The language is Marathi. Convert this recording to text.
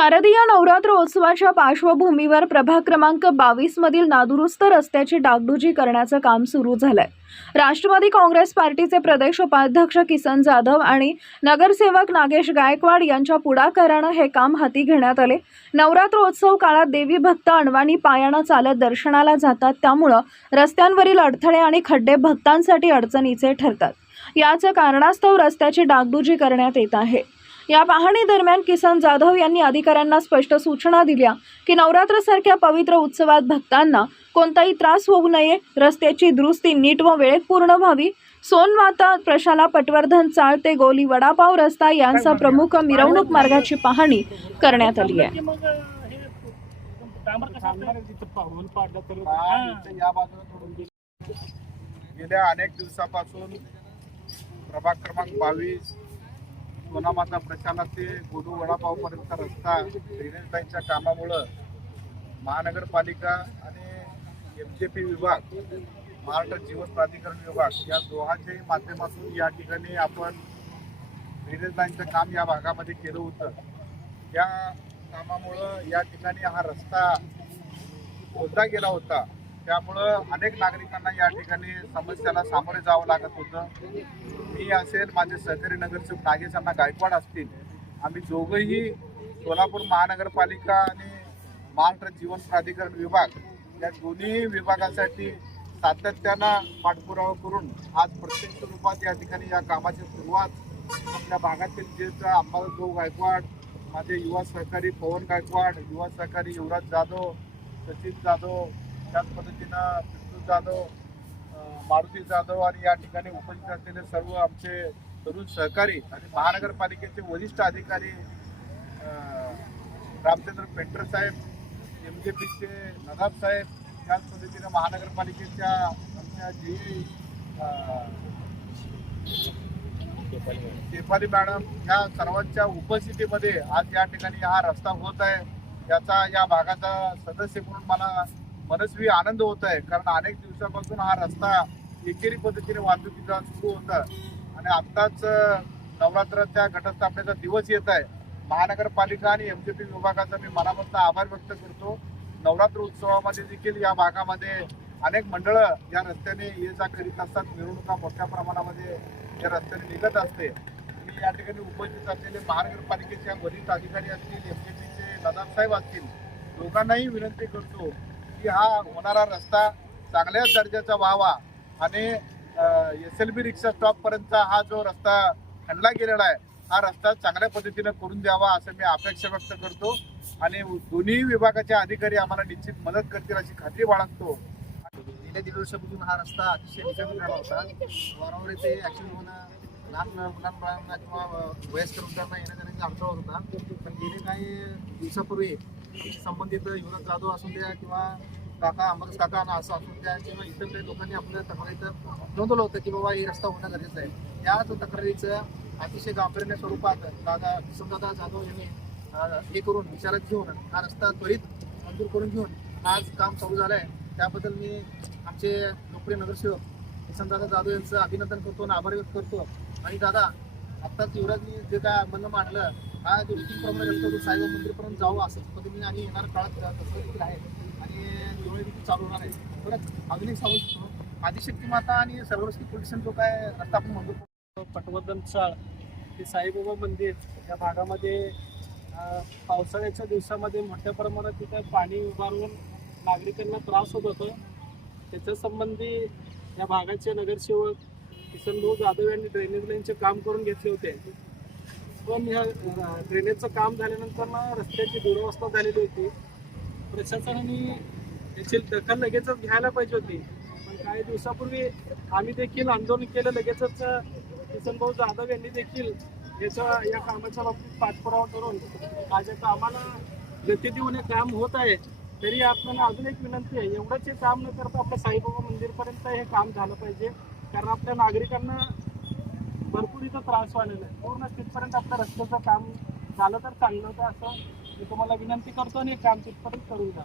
शारदीय नवरात्रोत्सवाच्या पार्श्वभूमीवर प्रभाग क्रमांक बावीस मधील नादुरुस्त रस्त्याची डागडुजी करण्याचं काम सुरू झालंय. राष्ट्रवादी काँग्रेस पार्टीचे प्रदेश उपाध्यक्ष किसन जाधव आणि नगरसेवक नागेश गायकवाड यांच्या पुढाकारानं हे काम हाती घेण्यात आले. नवरात्रोत्सव काळात देवी भक्त अणवाणी पायानं चालत दर्शनाला जातात. त्यामुळं रस्त्यांवरील अडथळे आणि खड्डे भक्तांसाठी अडचणीचे ठरतात. याचं कारणास्तव रस्त्याची डागडुजी करण्यात येत आहे. या पाहणी दरम्यान किसन जाधव यांनी अधिकाऱ्यांना स्पष्ट सूचना दिल्या की नवरात्रसारख्या पवित्र उत्सवात भक्तांना कोणताही त्रास होऊ नये रस्त्याची दुरुस्ती नीट व वेळेत पूर्ण व्हावी. सोनमाता प्रशाला पटवर्धन चाळ ते गोली वडापाव रस्ता यांचा प्रमुख मिरवणूक मार्गाची पाहणी करण्यात आली आहे. गेल्या अनेक दिवसापासून प्रभाग क्रमांक बावीस सोनामाता प्रशाला ते गोडू वडापावपर्यंत रस्ता ड्रेनेज लाईनच्या कामामुळं महानगरपालिका आणि एम जे पी विभाग महाराष्ट्र जीवन प्राधिकरण विभाग या दोहाच्याही माध्यमातून या ठिकाणी आपण ड्रेनेज लाईनचं काम या भागामध्ये केलं होतं. या कामामुळं या ठिकाणी हा रस्ता खोदला गेला होता. त्यामुळं अनेक नागरिकांना या ठिकाणी समस्याला सामोरे जावं लागत होतं. मी असेल माझे सहकारी नगरसेवक नागेशांना गायकवाड असतील आम्ही दोघंही सोलापूर महानगरपालिका आणि महाराष्ट्र जीवन प्राधिकरण विभाग या दोन्ही विभागासाठी सातत्यानं पाठपुरावा करून आज प्रत्यक्ष रूपात या ठिकाणी या कामाची सुरुवात आपल्या भागातील जे अंबादास गायकवाड माझे युवा सहकारी पवन गायकवाड युवा सहकारी युवराज जाधव सचिन जाधव त्याच पद्धतीनं विष्णू जाधव मारुती जाधव आणि या ठिकाणी उपस्थित असलेले सर्व आमचे तरुण सहकारी आणि महानगरपालिकेचे वरिष्ठ अधिकारी रामचंद्र पेंटर साहेब एम जे पीचे नदाब साहेब त्याच पद्धतीनं महानगरपालिकेच्या आमच्या जी शेफाली मॅडम या सर्वांच्या उपस्थितीमध्ये आज या ठिकाणी हा रस्ता होत आहे. याचा या भागाचा सदस्य म्हणून मला मनस्वी आनंद होत आहे. कारण अनेक दिवसापासून हा रस्ता एकेरी पद्धतीने वाहतुकीचा सुरू होता. आणि आत्ताच नवरात्राच्या घटस्थापनेचा दिवस येत आहे. महानगरपालिका आणि एमजेपी विभागाचा मी मनापासून आभार व्यक्त करतो. नवरात्र उत्सवामध्ये देखील या भागामध्ये अनेक मंडळं या रस्त्याने ये जा करीत असतात. मिरवणुका मोठ्या प्रमाणामध्ये या रस्त्याने निघत असते. मी या ठिकाणी उपस्थित असलेले महानगरपालिकेच्या वरिष्ठ अधिकारी असतील एमजेपीचे पीचे दादासाहेब असतील लोकांनाही विनंती करतो की हा होणारा रस्ता चांगल्याच दर्जाचा व्हावा आणि एस एल बी रिक्षा स्टॉपपर्यंतचा हा जो रस्ता खणला गेलेला आहे हा रस्ता चांगल्या पद्धतीनं करून द्यावा असं मी अपेक्षा व्यक्त करतो. आणि दोन्ही विभागाचे अधिकारी आम्हाला निश्चित मदत करतील अशी खात्री बाळगतो. गेल्या दीड वर्षापासून हा रस्ता अतिशय विकसित झाला होता. वारंवार इथे ऍक्सिडेंट होणं लहान मुलांना किंवा वयस्कर वृद्धांना येण्या जाण्याचा अडथळा होता. पण गेले काही दिवसापूर्वी संबंधित युवराज जाधव असून द्या किंवा काका अमरस काका असं असून द्या किंवा इतर काही लोकांनी आपल्या तक्रारीचं नोंदवलं होतं की बाबा हे रस्ता होणं गरजेचं आहे. त्याच तक्रारीचं अतिशय गांभीर्य स्वरूपात दादा किसनदादा जाधव यांनी हे करून विचारात घेऊन हा रस्ता त्वरित मंजूर करून घेऊन आज काम चालू झालं आहे त्याबद्दल मी आमचे लोकप्रिय नगरसेवक किसनदादा जाधव यांचं अभिनंदन करतो आणि आभार व्यक्त करतो. आणि दादा आत्ताच युवराजनी जे काय म्हणणं मांडलं हा दृष्टीप्रमाणे प्रमाणे रस्ता साईबाबा मंदिरपर्यंत जावं असं पद्धतीने आणि येणार काळात तसं देखील आहे. आणि दिवाळी देखील चालू होणार आहे. परत अजून एक सांगू इच्छितो आदिशक्ती माता आणि सर्वस्वी पोलिसांचा जो काय रस्ता आपण म्हणतो पटवर्धन चाळ ते साईबाबा मंदिर या भागामध्ये पावसाळ्याच्या दिवसामध्ये मोठ्या प्रमाणात तिथे पाणी उभारून नागरिकांना त्रास होत होतो. त्याच्या संबंधी या भागाचे नगरसेवक किसनभाऊ जाधव यांनी ड्रेनेज लाईनचे काम करून घेतले होते. पण ह्या ड्रेनेजचं काम झाल्यानंतर ना रस्त्याची दुरवस्था झालेली होती. प्रशासनाने याची दखल लगेचच घ्यायला पाहिजे होती. पण काही दिवसापूर्वी आम्ही देखील आंदोलन केलं लगेचच किसनभाऊ जाधव यांनी देखील याच्या या कामाच्या बाबतीत पाठपुरावा करून आज कामाला गती देऊन हे काम होत आहे. तरी आपल्याला अजून एक विनंती आहे एवढंच हे काम न करता आपल्या साईबाबा मंदिरपर्यंत हे काम झालं पाहिजे. कारण आपल्या नागरिकांना भरपूर इथं त्रास वाढलेला आहे. पूर्ण तिथपर्यंत आपल्या रस्त्याचं काम झालं तर चांगलं होतं असं मी तुम्हाला विनंती करतो आणि हे काम तिथपर्यंत करून द्या